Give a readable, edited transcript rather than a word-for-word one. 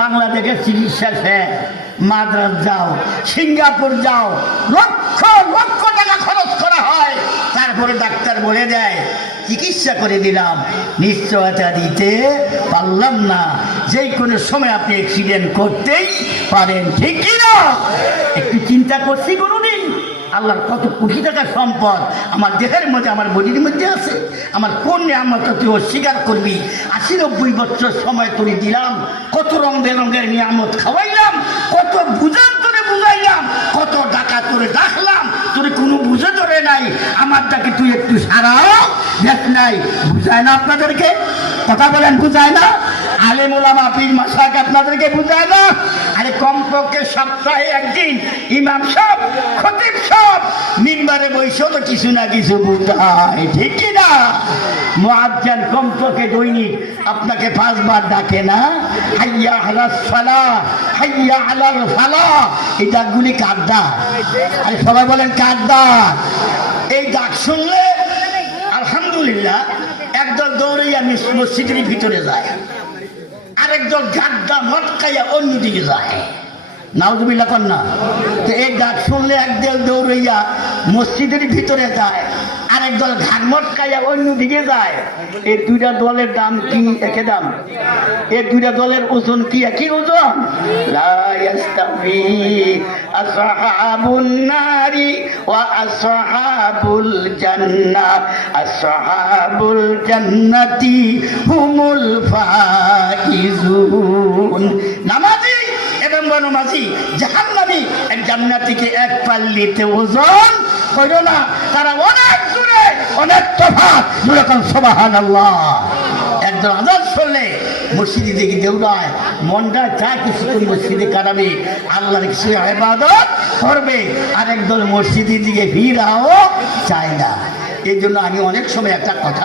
বাংলাদেশের চিকিৎসা শেষ, মাদ্রাজ যাও, সিঙ্গাপুর যাও, লক্ষ লক্ষ টাকা খরচ করা হয়, তারপরে ডাক্তার বলে দেয় চিকিৎসা করে দিলাম, নিশ্চয়তা দিতে পারলাম না। যে কোনো সময় আপনি অ্যাক্সিডেন্ট করতেই পারেন, ঠিক কিনা? একটু চিন্তা করছি কোনোদিন আল্লাহর কত কোটি টাকার সম্পদ আমার দেহের মধ্যে, আমার বডির মধ্যে আছে, আমার কোন নিয়ামত তুই অস্বীকার করবি? 80-90 বছর সময় তোরে দিলাম, কত রং বেরঙের নিয়ামত খাওয়াইলাম, কত বুঝান তোরে বুঝাইলাম, কত টাকা তোরে ডাকলাম, তোরে কোনো বুঝে ধরে নাই, আমার ডাকে তুই একটু সারাও দেখ নাই। বুঝায় না আপনাদেরকে? কথা বলেন, বুঝায় না? আলেম ওলামা পীর মাশায়েখ আপনাদেরকে বুঝায় না? আরে কমপক্ষে সপ্তাহে একদিন ইমাম সাহেব, খতিব সাহেব মিম্বারে বসেও তো কিছু না কিছু বুঝায়, ঠিক কি না? মুয়াজ্জিন কমপক্ষে দৈনিক আপনাকে 5 বার ডাকে না? হাইয়া আলাস সালাহ, হাইয়া আলাল ফালাহ। এই ডাকগুলি কার ডাক? আরে সবাই বলেন কার ডাক? এই ডাক শুনলে আলহামদুলিল্লাহ একদল দৌড়াইয়া মসজিদের ভিতরে যায়, আরেকদল গাড্ডা মটকাইয়া অন্যদিকে যায়। নাউজুবিল্লাহ কন্যা। তো এই ডাক শুনলে একদল দৌড়াইয়া মসজিদের ভিতরে যায়, আরেক দল ঘাট মটকাইয়া অন্যদিকে যায়। এই দুইটা দলের দাম কি একই দাম? এই দুইটা দলের ওজন কি একই ওজন? লা ইয়াস্তাবি আসহাবুন নারি ওয়া আসহাবুল জান্নাহ, আসহাবুল জান্নাতি হুমুল ফাইজুন। নামাজি এবং বনমাজি জাহান্নামী এক জান্নাতীকে এক পাল্লিতে ওজন করো না, তারা অনেক দূরে, অনেক তফাৎ। যেরকম সুবহানাল্লাহ। একজন আজাদ শুনলে মসজিদে দিকে দৌড়ায়, মনটা চায় কিছুক্ষণ মসজিদে কাটাবে, আল্লাহর কিছু ইবাদত করবে, আর একদল মসজিদের দিকে ভিড়াও চায় না। এই জন্য আমি অনেক সময় একটা কথা